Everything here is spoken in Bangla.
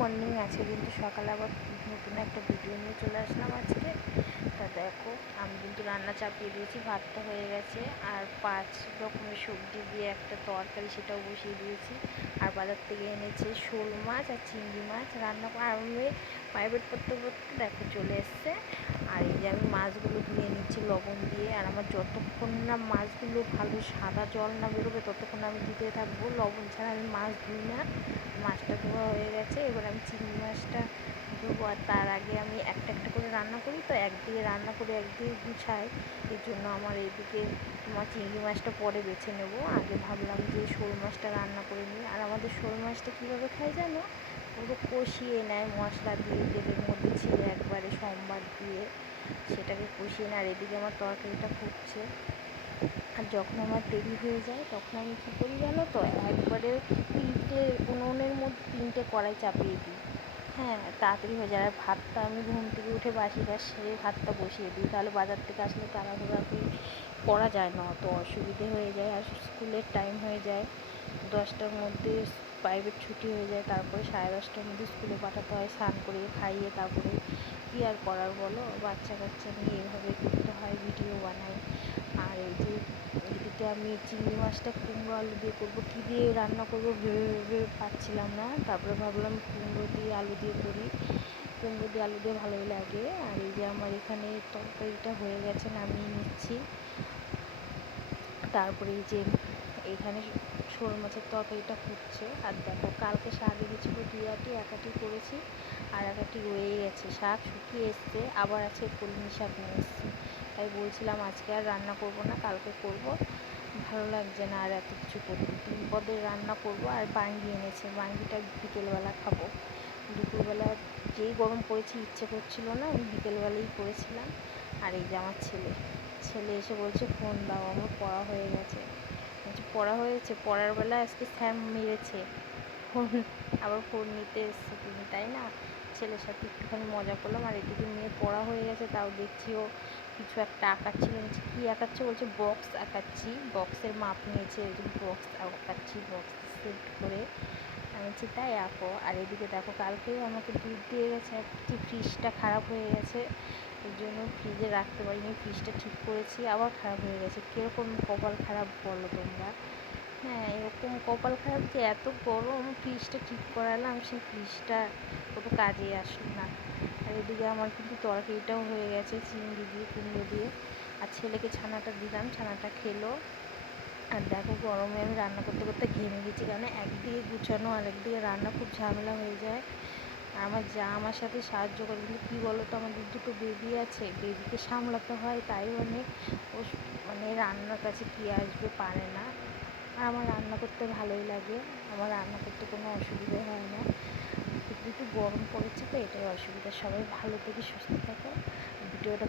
মর্নিং আছে, কিন্তু সকালে আবার নতুন একটা ভিডিও নিয়ে চলে আসলাম আজকে। তা দেখো, আমি কিন্তু রান্না চাপিয়ে দিয়েছি, ভাতটা হয়ে গেছে। আর পাঁচ রকমের সবজি দিয়ে একটা তরকারি সেটাও বসিয়ে দিয়েছি। আর বাজার থেকে এনেছে শোল মাছ আর চিংড়ি মাছ। রান্না আর আমি প্রাইভেট করতে করতে দেখো চলে এসছে। আর এই যে আমি মাছগুলো ধুয়ে নিচ্ছি লবণ দিয়ে। আর আমার যতক্ষণ না মাছগুলো ভালো সাদা জল না বেরোবে, ততক্ষণ আমি দিতে থাকব। লবণ ছাড়া আমি মাছ ধুই না। মাছটা ধোয়া হয়ে গেছে। এবার আমি চিংড়ি মাছটা ধোবো। আর তার আগে আমি একটা একটা করে রান্না করি, তো একদিকে রান্না করে একদিকে গুছাই। এর জন্য আমার এইদিকে তোমার চিংড়ি মাছটা পরে বেছে নেব। আগে ভাবলাম যে শোল মাছটা রান্না করে নিই। আর আমাদের শোল মাছটা কীভাবে খাই জানো? পুরো কষিয়ে নেয়, মশলা দিয়ে, তেলের মধ্যে ছিঁড়ে একবারে সোমবার দিয়ে সেটাকে কষিয়ে নেয়। আর এদিকে আমার তরকারিটা ফুটছে। আর যখন আমার দেরি হয়ে যায়, তখন আমি কী করি জানো তো? একবারে তিনটে, উনুনের মধ্যে তিনটে কড়াই চাপিয়ে দিই। হ্যাঁ তাড়াতাড়ি হয়ে যায়। আর ভাতটা আমি ঘুম থেকে উঠে বাসি কাজ সেরে ভাতটা বসিয়ে দিই। তাহলে বাজার থেকে আসলে তাড়াহুড়াহুড়ি করা যায় না, অত অসুবিধে হয়ে যায়। আর স্কুলের টাইম হয়ে যায়, দশটার মধ্যে প্রাইভেট ছুটি হয়ে যায়। তারপরে সাড়ে দশটার মধ্যে স্কুলে পাঠাতে হয়, স্নান করিয়ে খাইয়ে তারপরে কী আর করার বলো? বাচ্চা কাচ্চা নিয়ে এভাবে করতে হয় ভিডিও বানাই আর এই যে এদিকে আমি চিংড়ি মাছটা কুমড়ো আলু দিয়ে করব। কী দিয়ে রান্না করব ভেবে ভেবে পাচ্ছিলাম না। তারপরে ভাবলাম কুমড়ো দিয়ে আলু দিয়ে করি। কুমড়ো দিয়ে আলু দিয়ে ভালোই লাগে। আর এই যে আমার এখানে তরকারিটা হয়ে গেছে, নামিয়ে নিচ্ছি। তারপরে এই যে এখানে শোল মাছের তরকারিটা ফুটছে। আর দেখো, কালকে শাক এনেছিলো দুই আটি, এক আটি করেছি আর এক আটি রয়ে গেছে। শাক শুকিয়ে এসছে, আবার আজকে কলমি শাক নিয়ে এসছি। তাই বলছিলাম আজকে আর রান্না করব না, কালকে করব। ভালো লাগছে না আর এত কিছু করতে। তিন পদের রান্না করব আর বাঙ্গি এনেছে। বাঙ্গিটা বিকেলবেলা খাব। দুপুরবেলা যেই গরম পড়েছে ইচ্ছে করছিল না, আমি বিকেলবেলাই করেছিলাম। আর এই যে আমার ছেলে। ছেলে এসে বলছে, ফোন দাও, আমার পড়া হয়ে গেছে। বলছে, পড়া হয়েছে? পড়ার বেলায় আজকে স্যাম মেরেছে। ফোন, আবার ফোন নিতে এসছে তুমি, তাই না? ছেলের সাথে একটুখানি মজা করলাম, আর এদিকে মেয়ে পড়া হয়ে গেছে, তাও দেখছি ও কিছু একটা আঁকাচ্ছিল বলছে, কী আঁকাচ্ছে? বলছে, বক্স আঁকাচ্ছি। বক্সের মাপ নিয়েছে বক্স আঁকাচ্ছি, বক্স সেট করে। আমি বলছি, তাই আঁকো। আর এদিকে দেখো, কালকেও আমাকে দুধ দিয়ে গেছে, আর কি ফ্রিজটা খারাপ হয়ে গেছে, এই জন্য ফ্রিজে রাখতে পারিনি, ফ্রিজটা ঠিক করেছি, আবার খারাপ হয়ে গেছে। কীরকম কপাল খারাপ বলো তোমরা? হ্যাঁ এরকম কপাল খারাপ যে এত গরম, ফ্রিজটা ঠিক করালাম, সেই ফ্রিজটা কোনো কাজে আসলো না। আর এদিকে আমার কিন্তু তরকারিটাও হয়ে গেছে, চিংড়ি দিয়ে, কুমড়ো দিয়ে। আর ছেলেকে ছানাটা দিলাম, ছানাটা খেলো। আর দেখো গরমে আমি রান্না করতে করতে ঘেমে গেছি, কারণ একদিকে গুছানো আর একদিকে রান্না খুব ঝামেলা হয়ে যায়। আর আমার যা আমার সাথে সাহায্য করে, কিন্তু কী বলো তো আমাদের দুটো বেবি আছে, বেবিকে সামলাতে হয়, তাই মানে ও মানে রান্নার কাছে কী আসবে পারে না। আর আমার রান্না করতে ভালোই লাগে, আমার রান্না করতে কোনো অসুবিধে হয় না। তো এটাই অসুবিধা। সবাই ভালো থেকে সুস্থ থাকো। ভিডিওটা